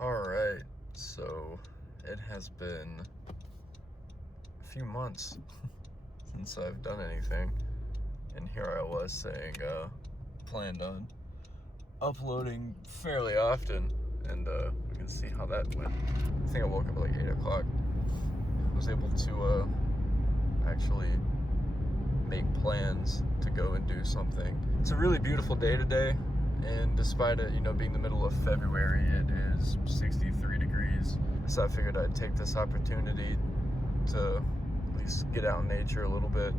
Alright, so it has been a few months since I've done anything, and here I was saying planned on uploading fairly often, and we can see how that went. I think I woke up at like 8 o'clock. I was able to actually make plans to go and do something. It's a really beautiful day today, and despite it, being the middle of February, it is 63 degrees. So I figured I'd take this opportunity to at least get out in nature a little bit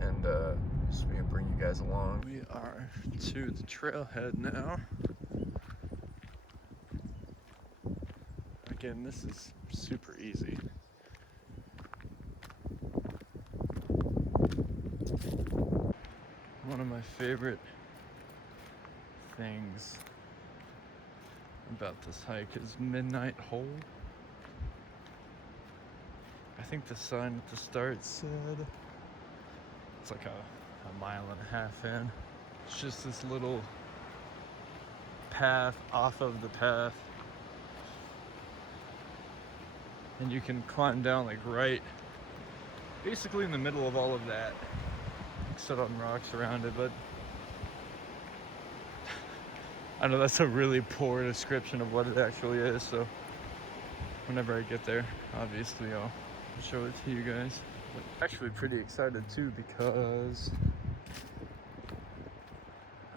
and just bring you guys along. We are to the trailhead now. Again, this is super easy. One of my favorite things about this hike is Midnight Hole. I think the sign at the start said it's like a mile and a half in. It's just this little path off of the path, and you can climb down like right basically in the middle of all of that, sit on rocks around it. But I know that's a really poor description of what it actually is, so whenever I get there, obviously I'll show it to you guys. But actually pretty excited too, because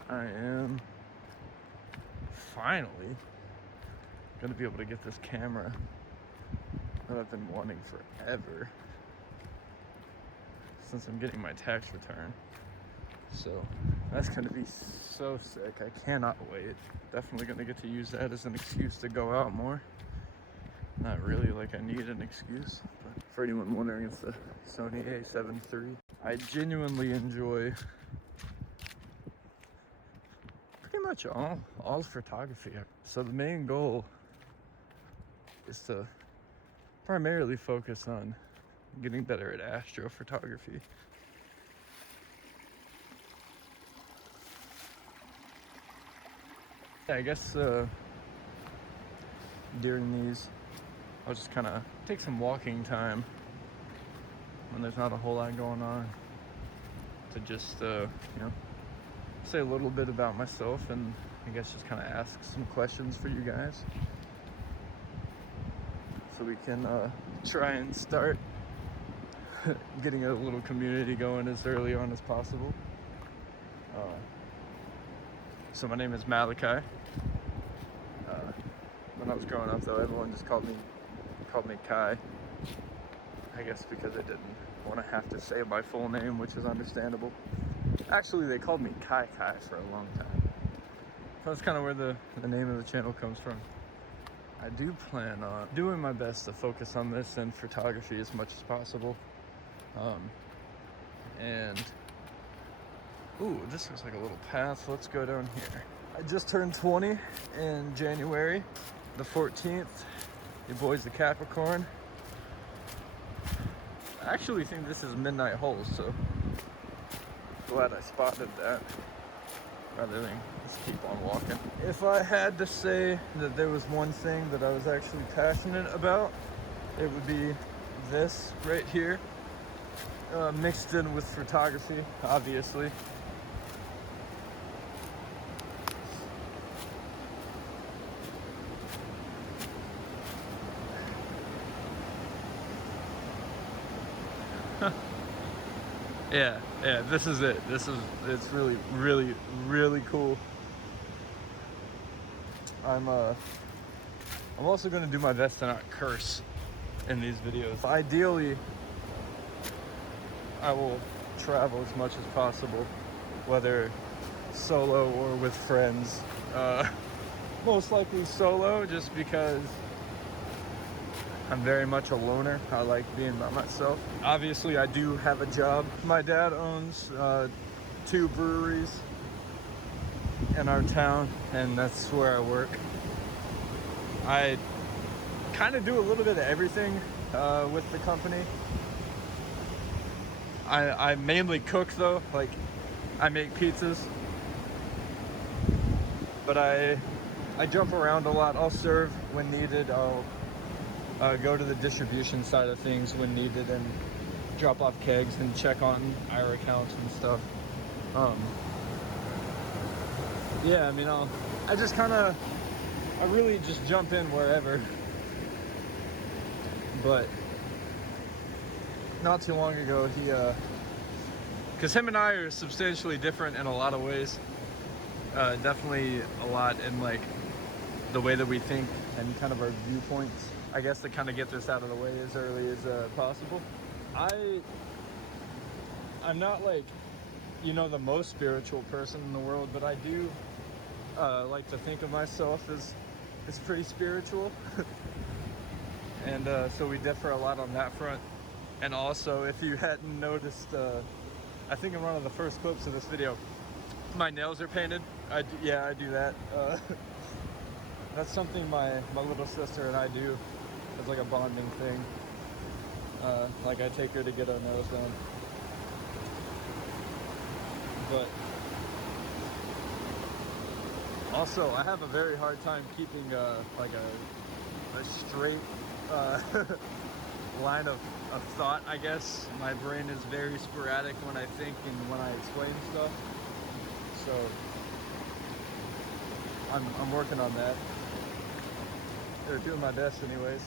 I am finally gonna be able to get this camera that I've been wanting forever since I'm getting my tax return. So that's gonna be so sick. I cannot wait. Definitely gonna get to use that as an excuse to go out more. Not really like I need an excuse, but for anyone wondering, it's the Sony A7 III. I genuinely enjoy pretty much all photography. So the main goal is to primarily focus on getting better at astrophotography. Yeah, I guess during these, I'll just kind of take some walking time when there's not a whole lot going on to just, say a little bit about myself, and I guess just kind of ask some questions for you guys so we can try and start getting a little community going as early on as possible. So my name is Malachi. When I was growing up, though, everyone just called me Kai. I guess because I didn't want to have to say my full name, which is understandable. Actually, they called me Kai for a long time. So that's kind of where the name of the channel comes from. I do plan on doing my best to focus on this and photography as much as possible. And ooh, this looks like a little path. Let's go down here. I just turned 20 in January the 14th. Your boy's the Capricorn. I actually think this is Midnight Hole, so glad I spotted that rather than just keep on walking. If I had to say that there was one thing that I was actually passionate about, it would be this right here, mixed in with photography, obviously. Yeah, this is it. It's really, really, really cool. I'm also gonna do my best to not curse in these videos. Ideally, I will travel as much as possible, whether solo or with friends. Most likely solo, just because I'm very much a loner. I like being by myself. Obviously, I do have a job. My dad owns 2 breweries in our town, and that's where I work. I kind of do a little bit of everything with the company. I mainly cook, though. Like, I make pizzas, but I I jump around a lot. I'll serve when needed. I'll go to the distribution side of things when needed and drop off kegs and check on IRA accounts and stuff. Yeah, I mean, I really just jump in wherever. But not too long ago, because him and I are substantially different in a lot of ways. Definitely a lot in like the way that we think and kind of our viewpoints. I guess to kind of get this out of the way as early as possible. I'm not like, you know, the most spiritual person in the world, but I do like to think of myself as pretty spiritual. And so we differ a lot on that front. And also, if you hadn't noticed, I think in one of the first clips of this video, my nails are painted. I do that. That's something my little sister and I do. It's like a bonding thing. Like I take her to get her nails done. But also, I have a very hard time keeping like a straight line of thought, I guess. My brain is very sporadic when I think and when I explain stuff. So I'm working on that. Or doing my best anyways.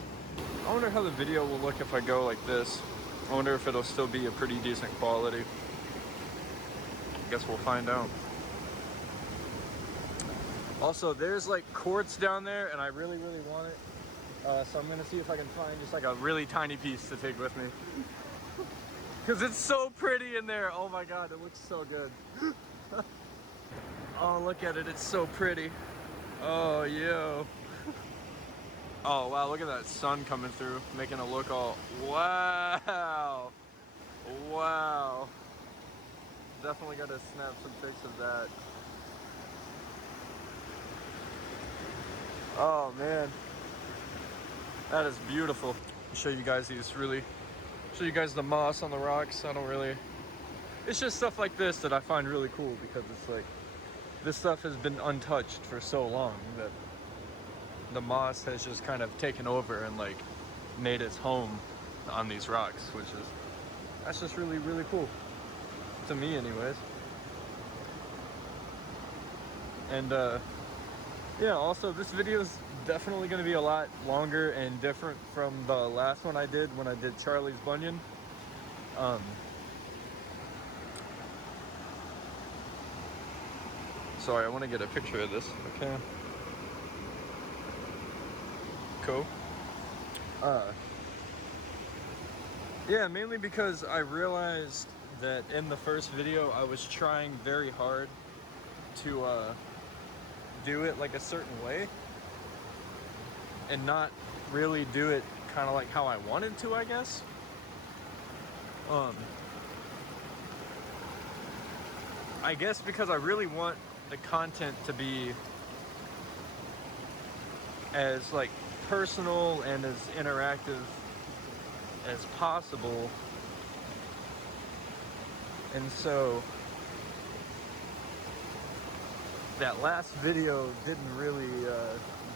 I wonder how the video will look if I go like this. I wonder if it'll still be a pretty decent quality. Guess we'll find out. Also, there's like quartz down there and I really want it. So I'm gonna see if I can find just like a really tiny piece to take with me. Cause it's so pretty in there. Oh my God, it looks so good. Oh, look at it, it's so pretty. Oh, yo. Oh wow, look at that sun coming through, making it look all, wow. Wow. Definitely gotta snap some pics of that. Oh man. That is beautiful. I'll show you guys show you guys the moss on the rocks. It's just stuff like this that I find really cool because it's like, this stuff has been untouched for so long that the moss has just kind of taken over and like made its home on these rocks, that's just really cool. To me anyways. And yeah, also this video is definitely going to be a lot longer and different from the last one I did when I did Charlie's Bunion. Sorry, I want to get a picture of this. Okay. Cool. Yeah, mainly because I realized that in the first video I was trying very hard to do it like a certain way and not really do it kind of like how I wanted to, I guess. I guess because I really want the content to be as like personal and as interactive as possible. And so that last video didn't really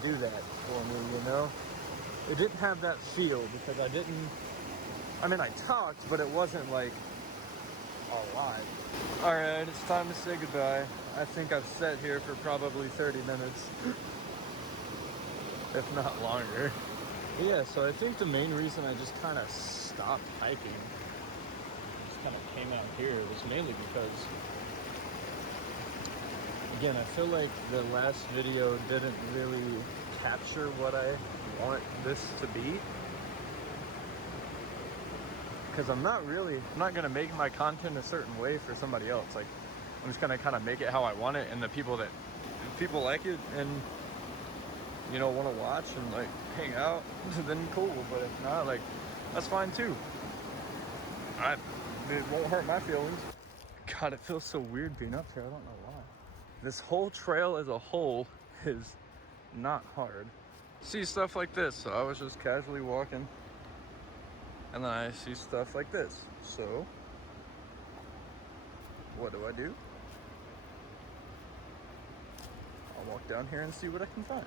do that for me, you know? It didn't have that feel because I talked, but it wasn't like a lot. All right, it's time to say goodbye. I think I've sat here for probably 30 minutes, if not longer. Yeah, so I think the main reason I just kind of stopped hiking, just kind of came out here, was mainly because, again, I feel like the last video didn't really capture what I want this to be. Because I'm not gonna make my content a certain way for somebody else. Like, I'm just gonna kind of make it how I want it, and if people like it and, you know, want to watch and like hang out, then cool. But if not, like, that's fine too. It won't hurt my feelings. God, it feels so weird being up here. I don't know why. This whole trail as a whole is not hard. See stuff like this, so I was just casually walking. And then I see stuff like this. So, what do? I'll walk down here and see what I can find.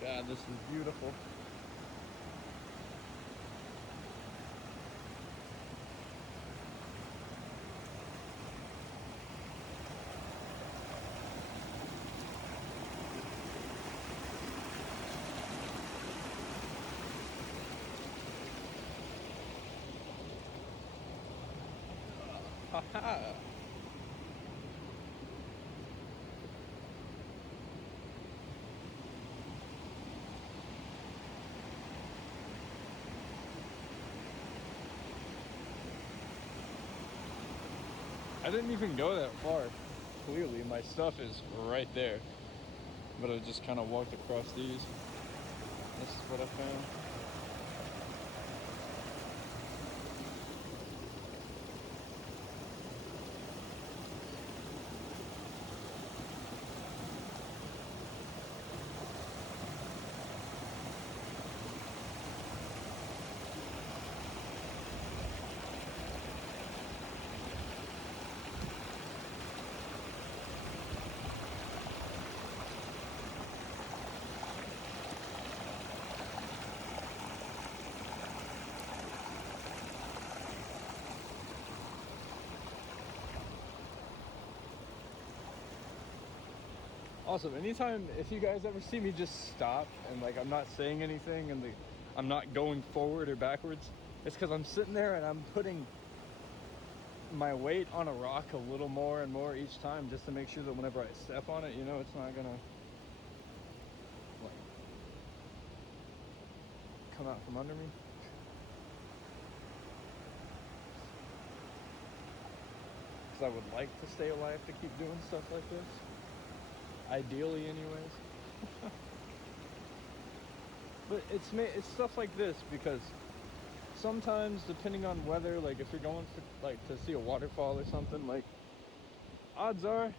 God, this is beautiful. Haha. I didn't even go that far. Clearly, my stuff is right there. But I just kind of walked across these. This is what I found. Also, anytime, if you guys ever see me just stop and like I'm not saying anything and I'm not going forward or backwards, it's because I'm sitting there and I'm putting my weight on a rock a little more and more each time, just to make sure that whenever I step on it, you know, it's not gonna like come out from under me. Because I would like to stay alive to keep doing stuff like this. Ideally, anyways. But it's stuff like this because sometimes, depending on weather, like if you're going for, like to see a waterfall or something, like odds are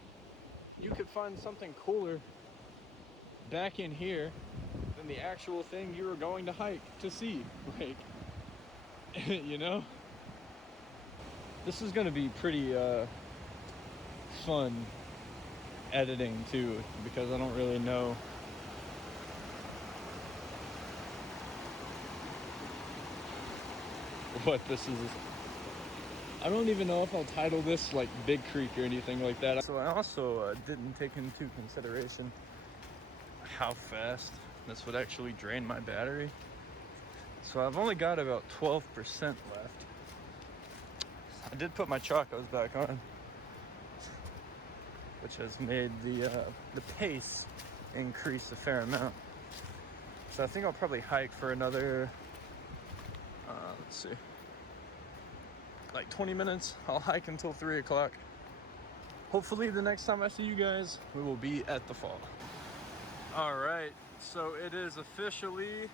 you could find something cooler back in here than the actual thing you were going to hike to see. Like, you know, this is gonna be pretty fun editing too, because I don't really know what this is. I don't even know if I'll title this like Big Creek or anything like that. So I also didn't take into consideration how fast this would actually drain my battery. So I've only got about 12% left. I did put my chacos back on, which has made the pace increase a fair amount. So I think I'll probably hike for another, let's see, like 20 minutes. I'll hike until 3 o'clock. Hopefully the next time I see you guys, we will be at the fall. All right, so it is officially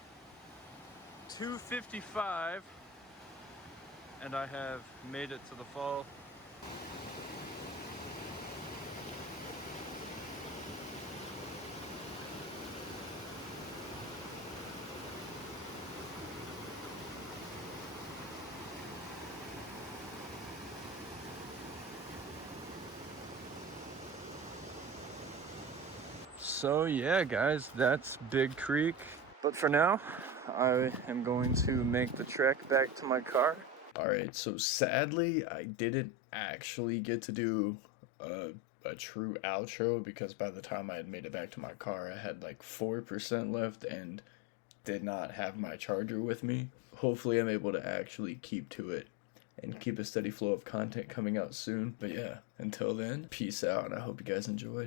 2:55 and I have made it to the fall. So yeah, guys, that's Big Creek. But for now, I am going to make the trek back to my car. All right, so sadly, I didn't actually get to do a true outro because by the time I had made it back to my car, I had like 4% left and did not have my charger with me. Hopefully, I'm able to actually keep to it and keep a steady flow of content coming out soon. But yeah, until then, peace out, and I hope you guys enjoyed.